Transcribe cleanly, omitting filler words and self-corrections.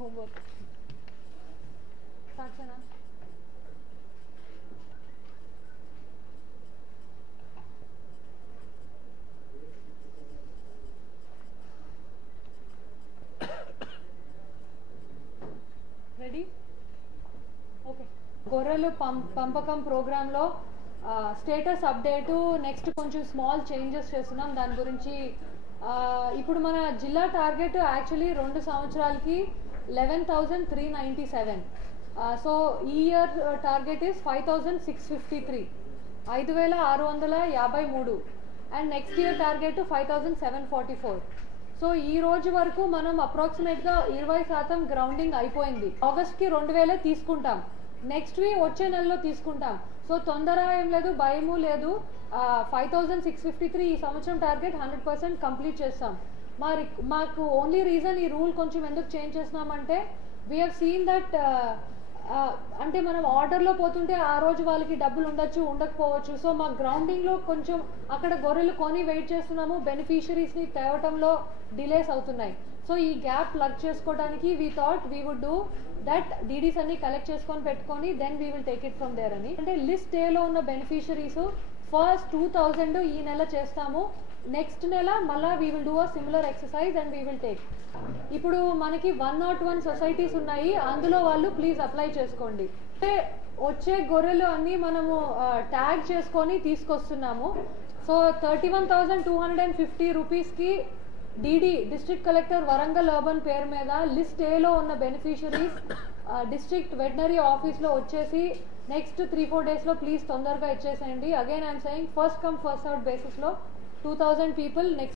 homework. Saksana. Ready? Okay. గొర్రెలు పంపకం ప్రోగ్రాంలో స్టేటస్ అప్డేటు నెక్స్ట్ కొంచెం స్మాల్ చేంజెస్ చేస్తున్నాం. దాని గురించి ఇప్పుడు మన జిల్లా టార్గెట్ యాక్చువల్లీ 2 సంవత్సరాలకి 11,397. సో ఈ year target is 5,653, 5,653. And next year target 5,744. So ఈ రోజు వరకు మనం అప్రాక్సిమేట్గా 20% గ్రౌండింగ్ అయిపోయింది. ఆగస్ట్కి 2,000 తీసుకుంటాం, నెక్స్ట్ వీక్ వచ్చే నెలలో తీసుకుంటాం. సో తొందర ఏం లేదు, భయము లేదు. 5,653 ఈ సంవత్సరం టార్గెట్ 100% కంప్లీట్ చేస్తాం. మాకు ఓన్లీ రీజన్ ఈ రూల్ కొంచెం ఎందుకు చేంజ్ చేస్తున్నామంటే వీ హ్యావ్ సీన్ దట్ అంటే మనం ఆర్డర్లో పోతుంటే ఆ రోజు వాళ్ళకి డబ్బులు ఉండొచ్చు, ఉండకపోవచ్చు. సో మా గ్రౌండింగ్లో కొంచెం అక్కడ గొర్రెలు కొని వెయిట్ చేస్తున్నాము, బెనిఫిషరీస్ని తేవటంలో డిలేస్ అవుతున్నాయి. సో ఈ గ్యాప్ ప్లగ్ చేసుకోవడానికి we thought we would do that. DDs అన్ని కలెక్ట్ చేసుకొని పెట్టుకొని then we will take it from there అని. అంటే లిస్ట్ ఏలో ఉన్న బెనిఫిషరీస్ ఫస్ట్ 2,000 ఈ నెల చేస్తాము, నెక్స్ట్ నెల మళ్ళీ we will do a similar exercise and we will take. ఇప్పుడు మనకి 101 సొసైటీస్ ఉన్నాయి, అందులో వాళ్ళు ప్లీజ్ అప్లై చేసుకోండి. అంటే వచ్చే గొర్రెలు అన్నీ మనము ట్యాగ్ చేసుకొని తీసుకొస్తున్నాము. సో 31,250 రూపీస్కి DD district collector Warangal urban పేరు మీద లిస్ట్ ఏలో ఉన్న బెనిఫిషరీస్ డిస్ట్రిక్ట్ వెటనరీ ఆఫీస్లో వచ్చేసి నెక్స్ట్ 3-4 డేస్లో ప్లీజ్ తొందరగా ఇచ్చేసేయండి. Again I'm saying first come first out బేసిస్లో 2,000 పీపుల్ నెక్స్ట్